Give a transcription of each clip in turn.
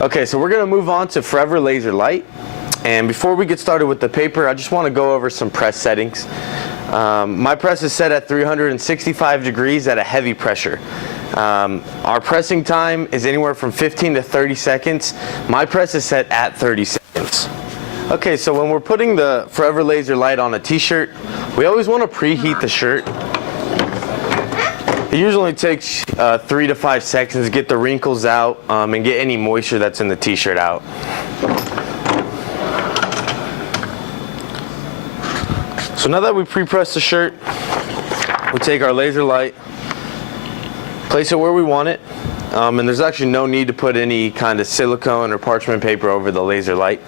Okay, so we're going to move on to Forever Laser Light. And before we get started with the paper, I just want to go over some press settings. My press is set at 365 degrees at a heavy pressure. Our pressing time is anywhere from 15 to 30 seconds. My press is set at 30 seconds. Okay, so when we're putting the Forever Laser Light on a t-shirt, we always want to preheat the shirt. It usually takes 3 to 5 seconds to get the wrinkles out and get any moisture that's in the t-shirt out. So now that we pre-pressed the shirt, we take our laser light, place it where we want it, and there's actually no need to put any kind of silicone or parchment paper over the laser light.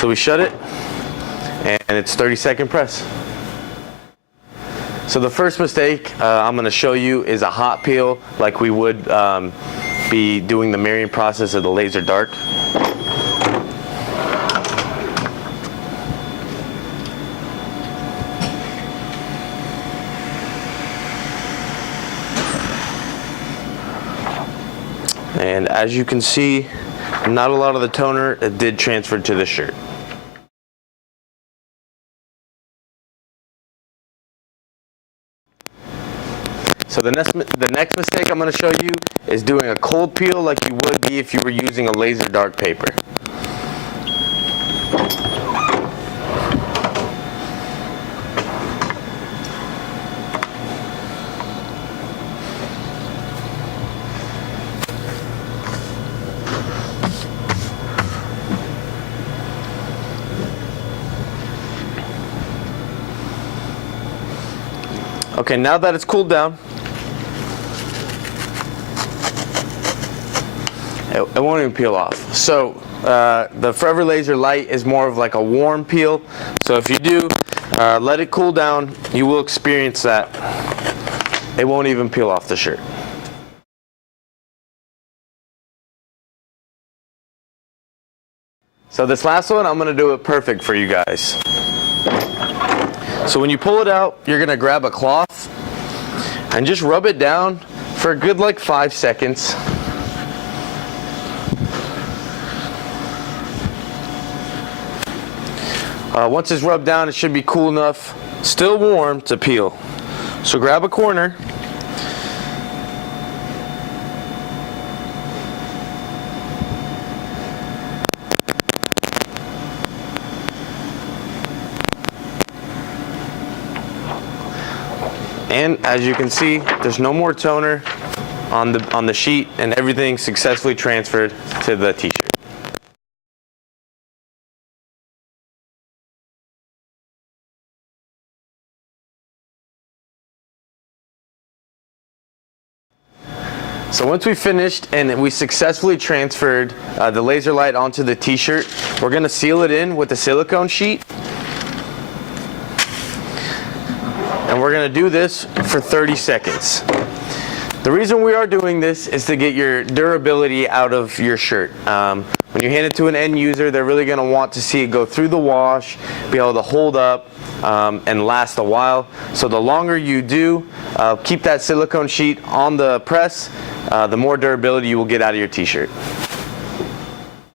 So we shut it, and it's 30-second press. So the first mistake I'm going to show you is a hot peel, like we would be doing the mirroring process of the laser dark. And as you can see, not a lot of the toner did transfer to the shirt. So the next mistake I'm going to show you is doing a cold peel like you would be if you were using a laser dark paper. Okay, now that it's cooled down, it won't even peel off. So the Forever Laser Light is more of like a warm peel. So if you do let it cool down, you will experience that. It won't even peel off the shirt. So this last one, I'm going to do it perfect for you guys. So when you pull it out, you're going to grab a cloth and just rub it down for a good like 5 seconds. Once it's rubbed down, it should be cool enough, still warm, to peel. So grab a corner. And as you can see, there's no more toner on the sheet, and everything successfully transferred to the t-shirt. So once we finished and we successfully transferred the laser light onto the t-shirt, we're going to seal it in with a silicone sheet. And we're going to do this for 30 seconds. The reason we are doing this is to get your durability out of your shirt. When you hand it to an end user, they're really going to want to see it go through the wash, be able to hold up, and last a while. So the longer you do keep that silicone sheet on the press, the more durability you will get out of your t-shirt.